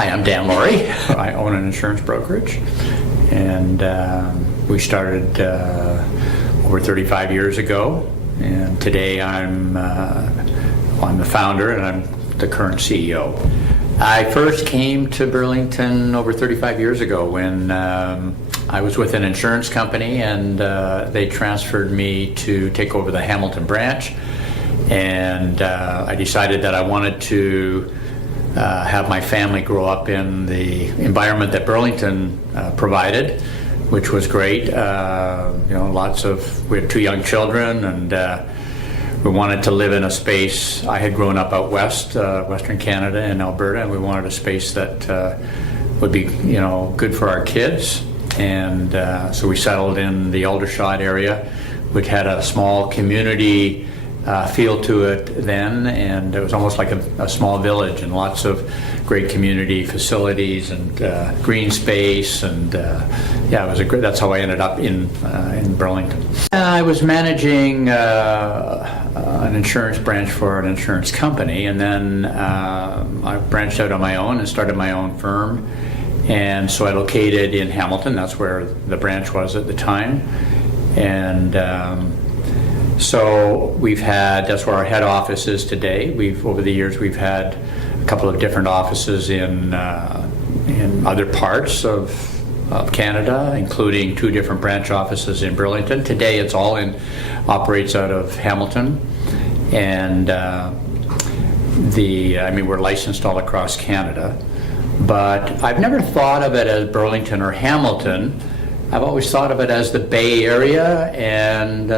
Hi, I'm Dan Lawrie. I own an insurance brokerage, and we started over 35 years ago. And today I'm the founder, and I'm the current CEO. I first came to Burlington over 35 years ago when I was with an insurance company, and they transferred me to take over the Hamilton branch. And I decided that I wanted to have my family grow up in the environment that Burlington provided, which was great. We had 2 young children, and we wanted to live in a space. I had grown up out west, Western Canada in Alberta, and we wanted a space that would be, good for our kids. And so we settled in the Aldershot area, which had a small community feel to it then, and it was almost like a small village, and lots of great community facilities and green space, and it was that's how I ended up in Burlington. I was managing an insurance branch for an insurance company, and then I branched out on my own and started my own firm, and so I located in Hamilton. That's where the branch was at the time, and so that's where our head office is today. Over the years, we've had a couple of different offices in other parts of Canada, including 2 different branch offices in Burlington. Today, it's all operates out of Hamilton, and we're licensed all across Canada. But I've never thought of it as Burlington or Hamilton. I've always thought of it as the Bay Area, and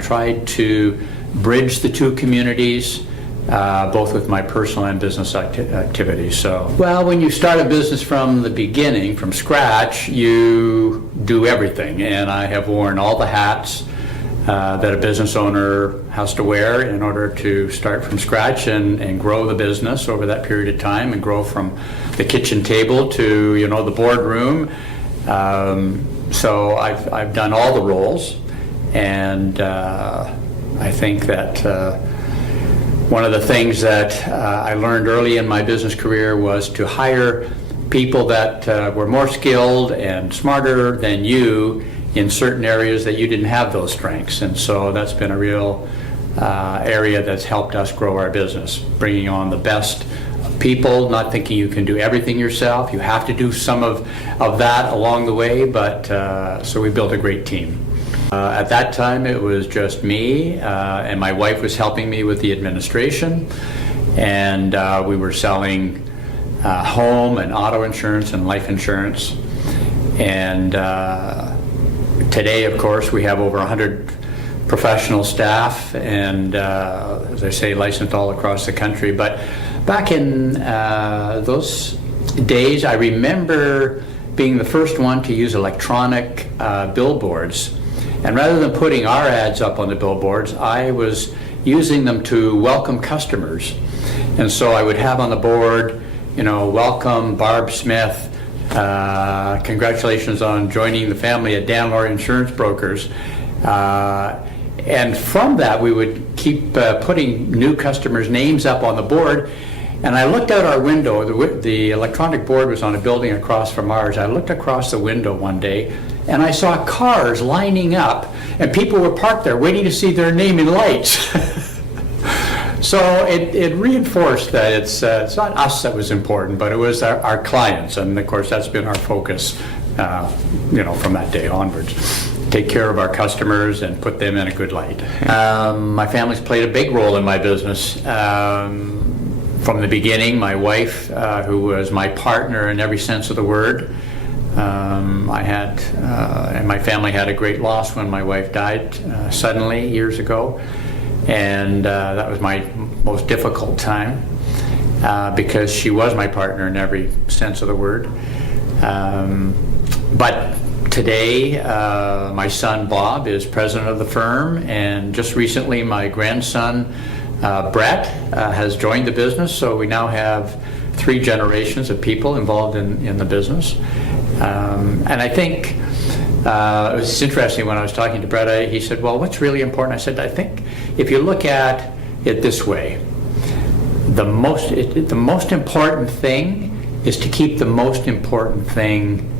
tried to bridge the 2 communities, both with my personal and business activities. So, when you start a business from the beginning, from scratch, you do everything. And I have worn all the hats that a business owner has to wear in order to start from scratch and grow the business over that period of time, and grow from the kitchen table to, the boardroom. So I've done all the roles, and I think that one of the things that I learned early in my business career was to hire people that were more skilled and smarter than you in certain areas that you didn't have those strengths. And so that's been a real area that's helped us grow our business, bringing on the best people, not thinking you can do everything yourself. You have to do some of that along the way, but so we built a great team. At that time, it was just me, and my wife was helping me with the administration, and we were selling home and auto insurance and life insurance. And today, of course, we have over 100 professional staff, and as I say, licensed all across the country. But back in those days, I remember being the first one to use electronic billboards. And rather than putting our ads up on the billboards, I was using them to welcome customers. And so I would have on the board, welcome Barb Smith, congratulations on joining the family at Dan Lawrie Insurance Brokers. And from that, we would keep putting new customers' names up on the board. And I looked out our window. The electronic board was on a building across from ours. I looked across the window one day, and I saw cars lining up, and people were parked there waiting to see their name in lights. So it reinforced that it's not us that was important, but it was our clients. And of course, that's been our focus, from that day onwards. Take care of our customers and put them in a good light. My family's played a big role in my business. From the beginning, my wife, who was my partner in every sense of the word, and my family had a great loss when my wife died suddenly years ago, and that was my most difficult time because she was my partner in every sense of the word. But today, my son Bob is president of the firm, and just recently my grandson Brant has joined the business, so we now have 3 generations of people involved in the business. And I think it was interesting when I was talking to Brett, he said, well, what's really important? I said, I think if you look at it this way, the most important thing is to keep the most important thing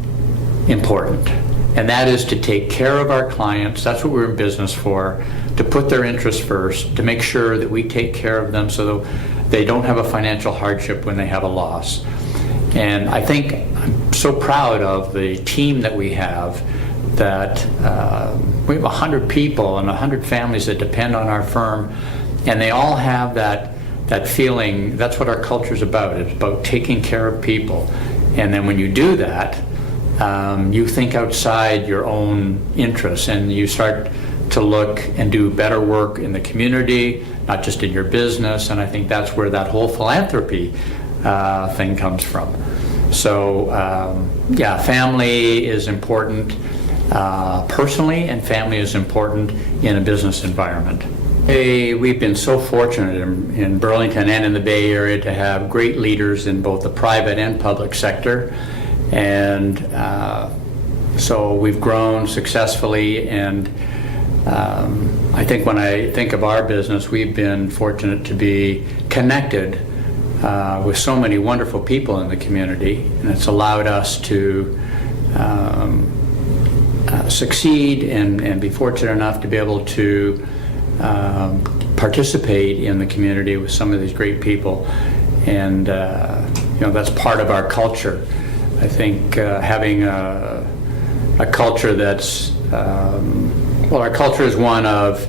important. And that is to take care of our clients. That's what we're in business for, to put their interests first, to make sure that we take care of them so that they don't have a financial hardship when they have a loss. And I think I'm so proud of the team that we have, that we have 100 people and 100 families that depend on our firm, and they all have that feeling. That's what our culture is about. It's about taking care of people. And then when you do that, you think outside your own interests, and you start to look and do better work in the community, not just in your business. And I think that's where that whole philanthropy thing comes from. So yeah, family is important personally, and family is important in a business environment. We've been so fortunate in Burlington and in the Bay Area to have great leaders in both the private and public sector. And so we've grown successfully, and I think when I think of our business, we've been fortunate to be connected with so many wonderful people in the community, and it's allowed us to succeed and be fortunate enough to be able to participate in the community with some of these great people. And that's part of our culture. I think having a culture that's, our culture is one of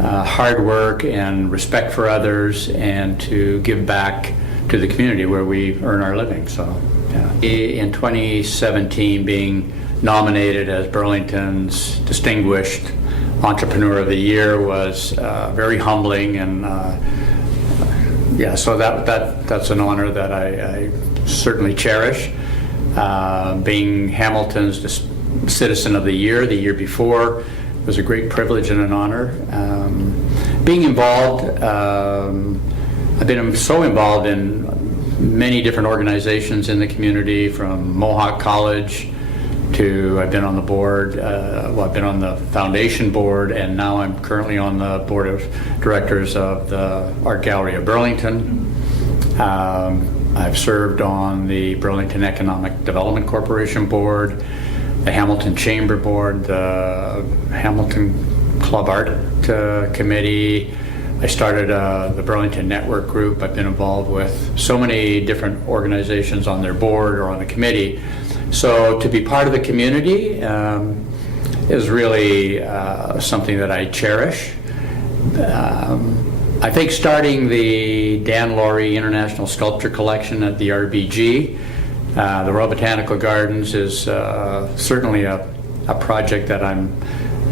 hard work and respect for others, and to give back to the community where we earn our living. So, yeah. In 2017, being nominated as Burlington's Distinguished Entrepreneur of the Year was very humbling, and yeah, so that's an honor that I certainly cherish. Being Hamilton's Citizen of the Year before was a great privilege and an honor. Being involved, I've been so involved in many different organizations in the community, from Mohawk College to, I've been on the board, I've been on the foundation board, and now I'm currently on the board of directors of the Art Gallery of Burlington. I've served on the Burlington Economic Development Corporation board, the Hamilton Chamber board, the Hamilton Club Art Committee. I started the Burlington Network Group. I've been involved with so many different organizations on their board or on the committee. So to be part of the community is really something that I cherish. I think starting the Dan Lawrie International Sculpture Collection at the RBG, the Royal Botanical Gardens, is certainly a project that I'm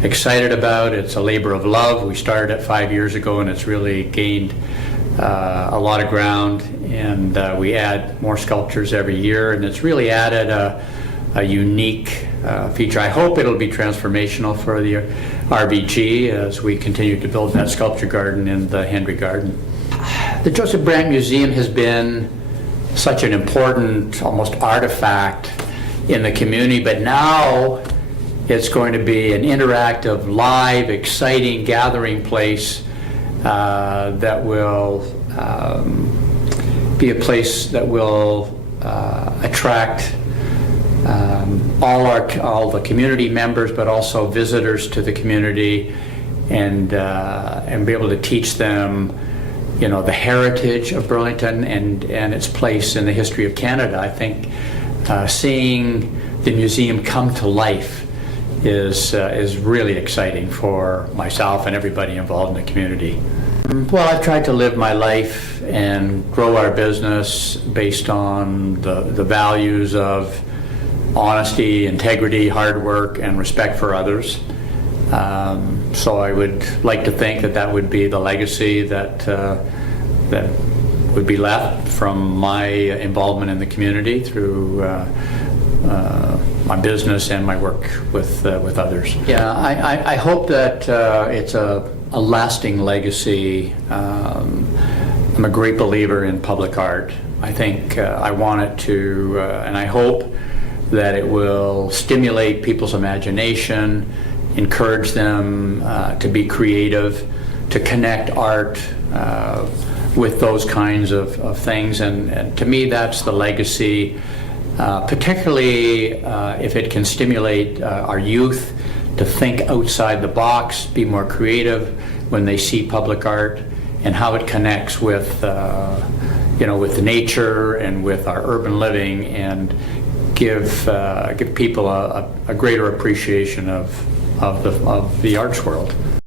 excited about. It's a labor of love. We started it 5 years ago, and it's really gained a lot of ground, and we add more sculptures every year, and it's really added a unique feature. I hope it'll be transformational for the RBG as we continue to build that sculpture garden in the Henry Garden. The Joseph Brant Museum has been such an important, almost artifact in the community, but now it's going to be an interactive, live, exciting gathering place that will be a place that will attract all the community members, but also visitors to the community, and be able to teach them, the heritage of Burlington and its place in the history of Canada. I think seeing the museum come to life is really exciting for myself and everybody involved in the community. Well, I've tried to live my life and grow our business based on the values of honesty, integrity, hard work, and respect for others. So I would like to think that would be the legacy that would be left from my involvement in the community through my business and my work with others. Yeah, I hope that it's a lasting legacy. I'm a great believer in public art. I think I want it to, and I hope that it will stimulate people's imagination, encourage them to be creative, to connect art with those kinds of things. And to me, that's the legacy, particularly if it can stimulate our youth to think outside the box, be more creative when they see public art, and how it connects with with nature and with our urban living, and give people a greater appreciation of the arts world.